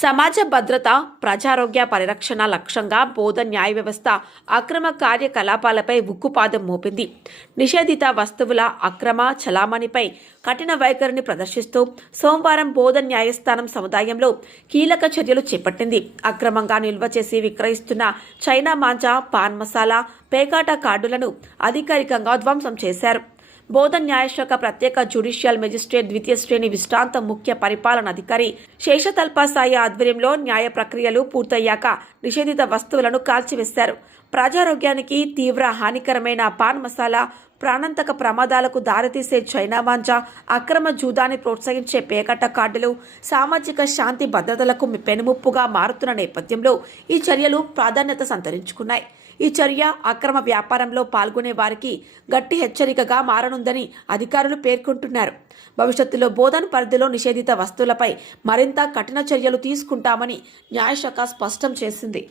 సమాజ భద్రత, ప్రజారోగ్య పరిరక్షణ లక్ష్యంగా బోధ న్యాయ వ్యవస్థ అక్రమ కార్యకలాపాలపై ఉక్కుపాదం మోపింది. నిషేధిత వస్తువుల అక్రమ చలామణిపై కఠిన వైఖరిని ప్రదర్శిస్తూ సోమవారం బోధ న్యాయస్థానం సముదాయంలో కీలక చర్యలు చేపట్టింది. అక్రమంగా నిల్వ చేసి విక్రయిస్తున్న చైనా మాంజా, పాన్ మసాలా, పేకాట కార్డులను అధికారికంగా ధ్వంసం చేశారు. బోధ న్యాయశాఖ ప్రత్యేక జ్యుడిషియల్ మెజిస్ట్రేట్ ద్వితీయ శ్రేణి విశ్రాంత ముఖ్య పరిపాలనాధికారి శేషతల్పాసాయి ఆధ్వర్యంలో న్యాయ ప్రక్రియలు పూర్తయ్యాక నిషేధిత వస్తువులను కాల్చివేశారు. ప్రజారోగ్యానికి తీవ్ర హానికరమైన పాన్ మసాలా, ప్రాణాంతక ప్రమాదాలకు దారితీసే చైనా మాంజా, అక్రమ జూదాన్ని ప్రోత్సహించే పేకట కార్డులు సామాజిక శాంతి భద్రతలకు పెనుముప్పుగా మారుతున్న నేపథ్యంలో ఈ చర్యలు ప్రాధాన్యత సంతరించుకున్నాయి. ఈ చర్య అక్రమ వ్యాపారంలో పాల్గొనే వారికి గట్టి హెచ్చరికగా మారనుందని అధికారులు పేర్కొంటున్నారు. భవిష్యత్తులో బోధన పరిధిలో నిషేధిత వస్తువులపై మరింత కఠిన చర్యలు తీసుకుంటామని న్యాయశాఖ స్పష్టం చేసింది.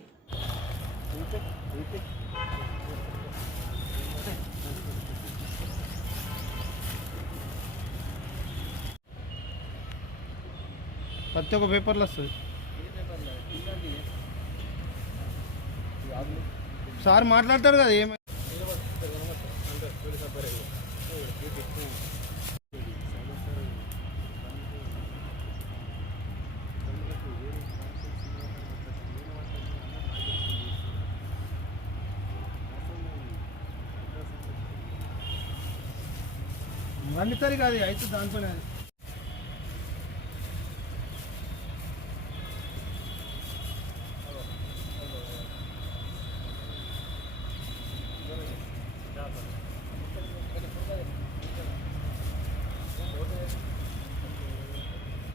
ప్రతి ఒక్క పేపర్లో వస్తుంది. సార్ మాట్లాడతాడు కదా ఏమైనా. వండుతారు కాదు అయితే దాంతోనే